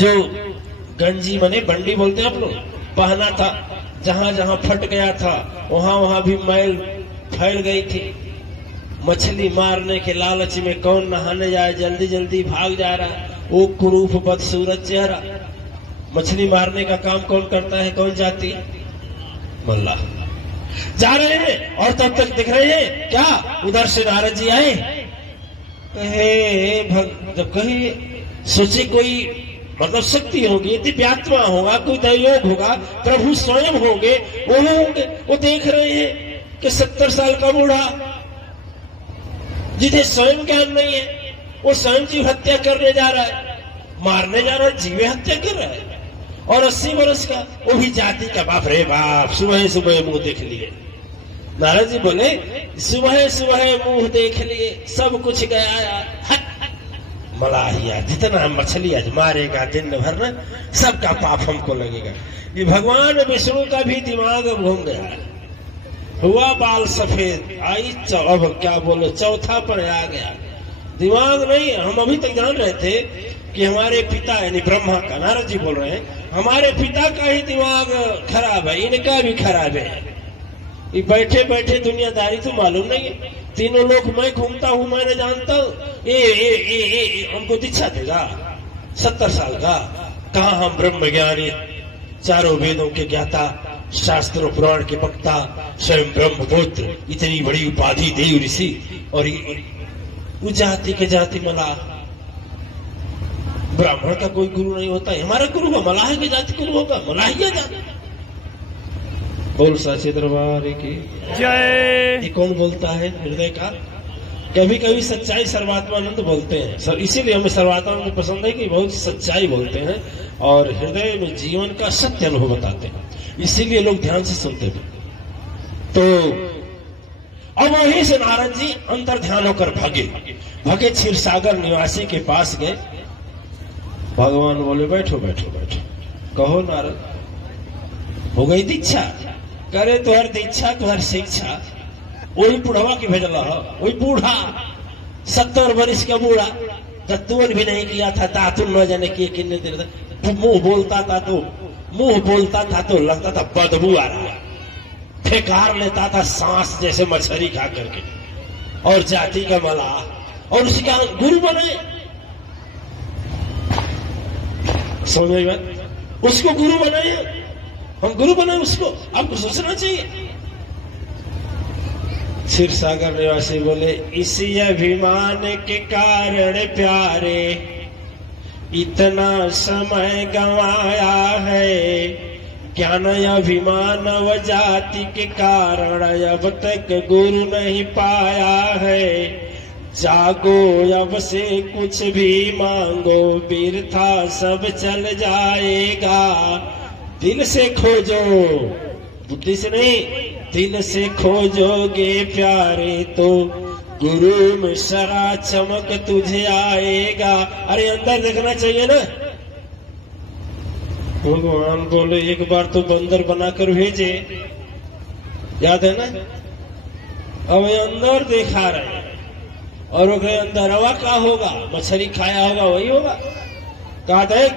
जो गंजी मने बंडी बोलते हैं आप लोग, पहना था, जहां जहां फट गया था वहां वहां भी मैल फैल गई थी। मछली मारने के लालच में कौन नहाने जाए, जल्दी जल्दी भाग जा रहा। वो कुरूप बदसूरत चेहरा। मछली मारने का काम कौन करता है, कौन जाती? मल्लाह। जा रहे हैं और तब तक दिख रहे हैं क्या, उधर से नारद जी आए। जब कहे सोचे कोई मतलब शक्ति होगी, दिव्यात्मा होगा, कोई दैवयोग होगा, प्रभु स्वयं होंगे, वो होंगे। वो देख रहे हैं कि 70 साल का बूढ़ा जिसे स्वयं ज्ञान नहीं है, वो स्वयं जीव हत्या करने जा रहा है, मारने जा रहा है, जीव हत्या कर रहा है। और 80 वर्ष का, वो भी जाति का। बाप रे बाप, सुबह सुबह मुंह देख लिए। नारद जी बोले सुबह सुबह मुंह देख लिए, सब कुछ गया यार। मलाहिया जितना मछली आज मारेगा दिन भर ना, सबका पाप हमको लगेगा। ये भगवान विष्णु का भी दिमाग घूम गया, हुआ बाल सफेद, आई अब क्या बोलो चौथा पर आ गया। दिमाग नहीं, हम अभी तक जान रहे थे कि हमारे पिता यानी ब्रह्मा का, नारद जी बोल रहे हैं हमारे पिता का ही दिमाग खराब है, इनका भी खराब है। ये बैठे बैठे दुनियादारी तो मालूम नहीं है। तीनों लोग मैं घूमता हूँ, मैंने जानता हूँ। ये हमको दीक्षा देगा 70 साल का। कहा हम ब्रह्म ज्ञानी, चारों वेदों के ज्ञाता, शास्त्रों पुराण के वक्ता, स्वयं ब्रह्मपुत्र, इतनी बड़ी उपाधि देव ऋषि, और वो जाति के जाति मलाह। ब्राह्मण का कोई गुरु नहीं होता, हमारा गुरु का मलाह के जाति गुरु होगा, मलाहिया जाति। बोल साचे दरबार की जय। ये कौन बोलता है हृदय का? कभी कभी सच्चाई सर्वात्मानंद बोलते हैं सर, इसीलिए हमें सर्वात्मानंद पसंद है कि बहुत सच्चाई बोलते हैं और हृदय में जीवन का सत्य अनुभव बताते हैं, इसीलिए लोग ध्यान से सुनते हैं। तो अब वहीं से नारद जी अंतर ध्यान होकर भागे क्षीरसागर निवासी के पास गए। भगवान बोले बैठो बैठो बैठो। कहो नारद, हो गई दीक्षा? करे तुहर दीक्षा तुहर शिक्षा। वही बुढ़वा के भेजल, वही बूढ़ा 70 वर्ष का बूढ़ा, तत्वन भी नहीं किया था, तातुन न जाने कितने देर तक मुंह बोलता था तो लगता था बदबू आ रहा है, फेकार लेता था सांस जैसे मछली खा करके। और जाति का मलाह, और उसका गुरु बने। समझ में, उसको गुरु बनाए, हम गुरु बनाए उसको। आपको सोचना चाहिए। क्षीरसागर निवासी बोले इसी अभिमान के कारण प्यारे इतना समय गंवाया है, ज्ञान अभिमान व जाति के कारण अब तक गुरु नहीं पाया है। जागो अब से कुछ भी मांगो, बिरथा सब चल जाएगा। दिल से खोजो, बुद्धि से नहीं, दिल से खोजोगे प्यारे तो गुरु में सरा चमक तुझे आएगा। अरे अंदर देखना चाहिए ना। भगवान बोले एक बार तो बंदर बनाकर भेजे, याद है ना? अब अंदर दिखा रहे हैं और वो अंदर हवा का होगा, मछली खाया होगा वही होगा। कहा देख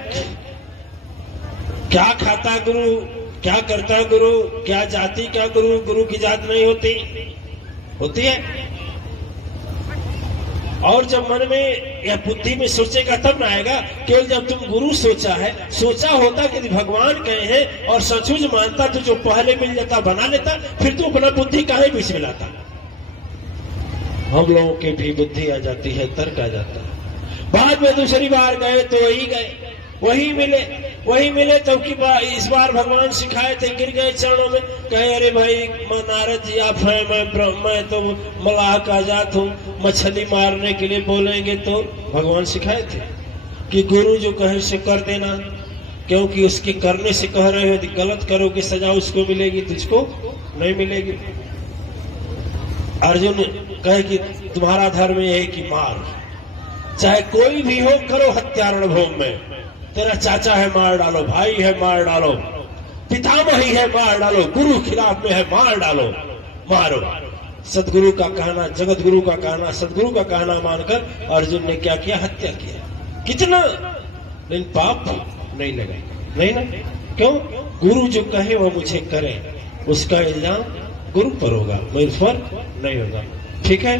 क्या खाता गुरु, क्या करता गुरु, क्या जाति का गुरु, गुरु की जात नहीं होती है। और जब मन में या बुद्धि में सोचेगा तब ना आएगा। केवल जब तुम गुरु सोचा है, सोचा होता कि भगवान कहे हैं और सचमुच मानता तो जो पहले मिल जाता बना लेता, फिर तू अपना बुद्धि काहे बीच में लाता। हम लोगों की भी बुद्धि आ जाती है, तर्क आ जाता है। बाद में दूसरी बार गए तो वही गए, वही मिले तो की इस बार भगवान सिखाए थे, गिर गए चरणों में, कहे अरे भाई नारद जी आप हैं, मैं तो मलाह का जात हूँ, मछली मारने के लिए बोलेंगे तो भगवान सिखाए थे कि गुरु जो कहे से कर देना, क्योंकि उसके करने से कह रहे हो गलत करोगे सजा उसको मिलेगी, तुझको नहीं मिलेगी। अर्जुन कहे कि तुम्हारा धर्म यह है कि मार, चाहे कोई भी हो, करो हत्या रणभूमि में। तेरा चाचा है मार डालो, भाई है मार डालो, पितामही है मार डालो, गुरु खिलाफ में है मार डालो, मारो। सदगुरु का कहना, जगत गुरु का कहना, सदगुरु का कहना मानकर अर्जुन ने क्या किया? हत्या किया। कितना लेकिन पाप नहीं लगा, नहीं ना। क्यों? गुरु जो कहे वो मुझे करे, उसका इल्जाम गुरु पर होगा, मेरे पर नहीं होगा। ठीक है,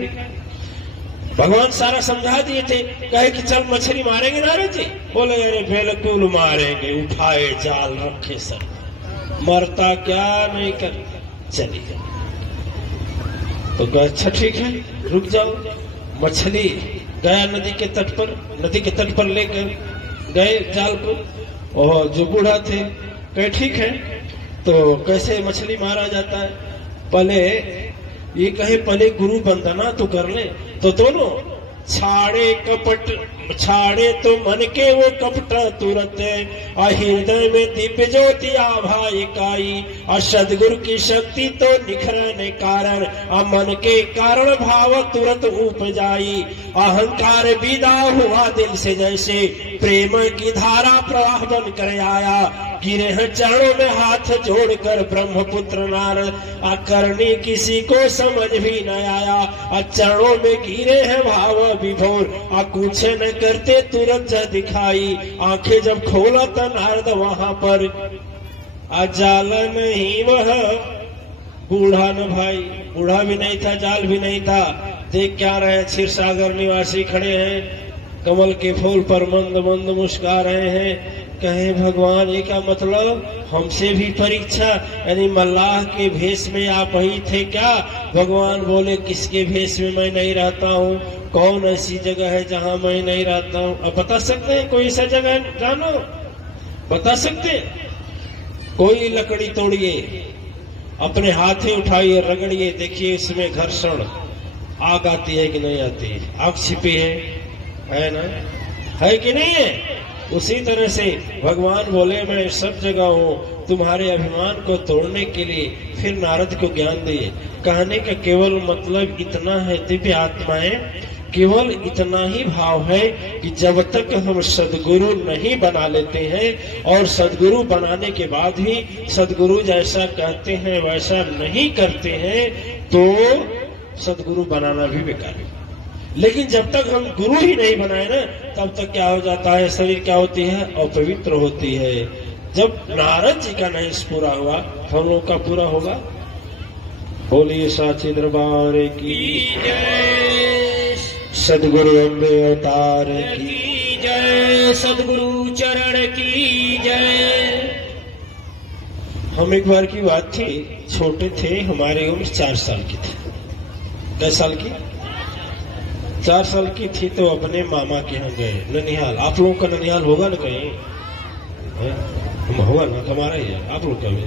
भगवान सारा समझा दिए थे। कहे कि चल मछली मारेंगे नारद जी। बोले अरे बिल्कुल मारेंगे, उठाए जाल रखे सर, मरता क्या नहीं कर, चली जाओ। तो कहा अच्छा ठीक है, रुक जाओ। मछली गया नदी के तट पर, नदी के तट पर लेकर गए जाल को, और जो बूढ़ा थे कहे ठीक है, तो कैसे मछली मारा जाता है? पहले ये कहे पहले गुरु वंदना तो कर ले। तो दोनों छाड़े कपट, छाड़े तो मन के वो कपट तुरंत, हृदय में दिव्य ज्योति आभा इकाई, सदगुरु की शक्ति तो निखरने कारण, मन के कारण भाव तुरंत उपजाई, अहंकार विदा हुआ दिल से जैसे, प्रेम की धारा प्रवाह बन कर आया, गिरे हैं चरणों में हाथ जोड़कर ब्रह्मपुत्र नारद, करनी किसी को समझ भी न आया, चरणों में गिरे हैं भाव विभोर, कुछ न करते तुरंत दिखाई, आंखें जब खोला तो नारद वहां पर, जाल नहीं वह बूढ़ा न भाई, बूढ़ा भी नहीं था, जाल भी नहीं था। देख क्या रहे, क्षीर सागर निवासी खड़े हैं, कमल के फूल पर मंद मंद मुस्कुरा रहे हैं। कहे भगवान ये क्या मतलब, हमसे भी परीक्षा, यानी मल्लाह के भेष में आप ही थे क्या? भगवान बोले किसके भेष में मैं नहीं रहता हूँ, कौन ऐसी जगह है जहाँ मैं नहीं रहता हूँ? अब बता सकते हैं कोई ऐसा जगह जानो, बता सकते हैं? कोई लकड़ी तोड़िए, अपने हाथे उठाइए, रगड़िए, देखिए इसमें घर्षण आग आती है कि नहीं आती है? आग छिपी है ना, है कि नहीं है? उसी तरह से भगवान बोले मैं सब जगह हूँ तुम्हारे अभिमान को तोड़ने के लिए। फिर नारद को ज्ञान दिए। कहने का केवल मतलब इतना है, दिव्य आत्माएं, केवल इतना ही भाव है कि जब तक हम सदगुरु नहीं बना लेते हैं, और सदगुरु बनाने के बाद भी सदगुरु जैसा कहते हैं वैसा नहीं करते हैं, तो सदगुरु बनाना भी बेकार है। लेकिन जब तक हम गुरु ही नहीं बनाए ना, तब तक क्या हो जाता है, शरीर क्या होती है, अपवित्र होती है। जब नारद जी का नहीं पूरा हुआ तो हम लोग का पूरा होगा। बोलिए साची दरबार की जय, सदगुरु अम्बे अवतार की जय, सदगुरु चरण की जय। हम एक बार की बात थी, छोटे थे, हमारी उम्र 4 साल की थी। किस साल की? 4 साल की थी। तो अपने मामा के यहाँ गए, ननिहाल। आप लोगों का ननिहाल होगा ना कहीं? हम होगा ना, हमारा ही है, आप लोग का भी।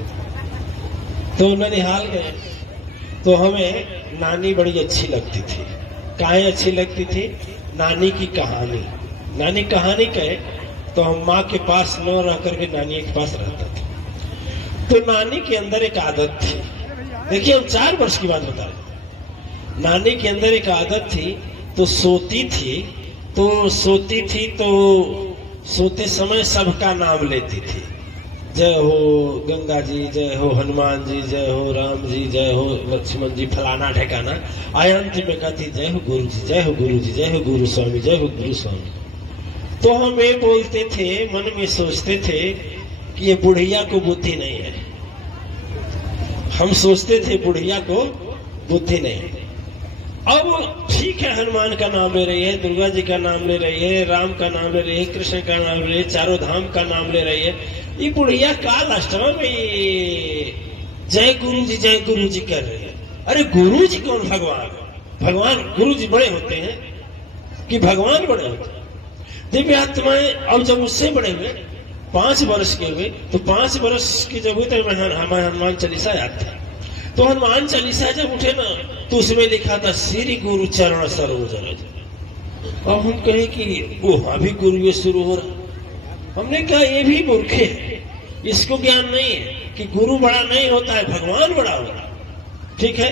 तो ननिहाल गए, तो हमें नानी बड़ी अच्छी लगती थी। काहे अच्छी लगती थी? नानी की कहानी। नानी कहानी कहे तो हम माँ के पास न रह करके नानी के पास रहता था। तो नानी के अंदर एक आदत थी, देखिए हम 4 वर्ष की बात बता रहे। नानी के अंदर एक आदत थी, तो सोती थी तो सोते समय सबका नाम लेती थी। जय हो गंगा जी, जय हो हनुमान जी, जय हो राम जी, जय हो लक्ष्मण जी, फलाना ठिकाना। अंत में कहती जय हो गुरु जी, जय हो गुरु जी, जय हो गुरु स्वामी, जय हो गुरु स्वामी। तो हम ये बोलते थे, मन में सोचते थे कि ये बुढ़िया को बुद्धि नहीं है। हम सोचते थे बुढ़िया को बुद्धि नहीं है। अब ठीक है, हनुमान का नाम ले रही है, दुर्गा जी का नाम ले रही है, राम का नाम ले रही है, कृष्ण का नाम ले रही है, चारों धाम का नाम ले रही है। ये बुढ़िया का लास्ट में जय गुरु जी कर रहे हैं। अरे गुरु जी कौन? भगवान। भगवान गुरु जी बड़े होते हैं कि भगवान बड़े होते हैं? दिव्य आत्माएं अब जब उससे बड़े हुए, 5 वर्ष के हुए, तो 5 वर्ष की जब हुई तो हमारे हनुमान चालीसा याद था। तो हनुमान चालीसा जब उठे ना, तो उसमें लिखा था श्री गुरु चरण सरोज रज। अब हम कहे कि वहां भी गुरु ये शुरू हो रहा। हमने कहा ये भी मूर्ख है, इसको ज्ञान नहीं है कि गुरु बड़ा नहीं होता है, भगवान बड़ा होता है। ठीक है।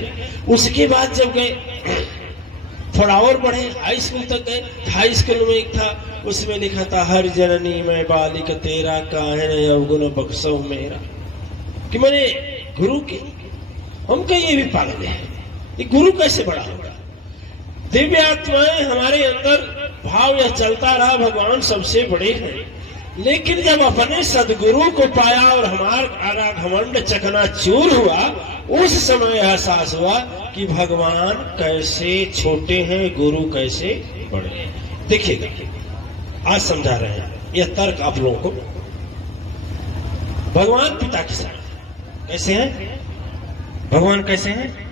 उसके बाद जब गए थोड़ा और बढ़े, हाई स्कूल तक गए। हाई स्कूल में एक था, उसमें लिखा था हर जननी में बालिक तेरा, काहे अवगुण बख्शो मेरा। कि मैंने गुरु के, हम कहीं ये भी पागल है, ये गुरु कैसे बड़ा होगा? दिव्य आत्माएं हमारे अंदर भाव यह चलता रहा, भगवान सबसे बड़े हैं। लेकिन जब अपने सदगुरु को पाया और हमारा घमंड चकनाचूर हुआ, उस समय एहसास हुआ कि भगवान कैसे छोटे हैं, गुरु कैसे बड़े हैं। देखिएगा, आज समझा रहे हैं यह तर्क आप लोगों को। भगवान पिता के साथ कैसे हैं? भगवान कैसे हैं?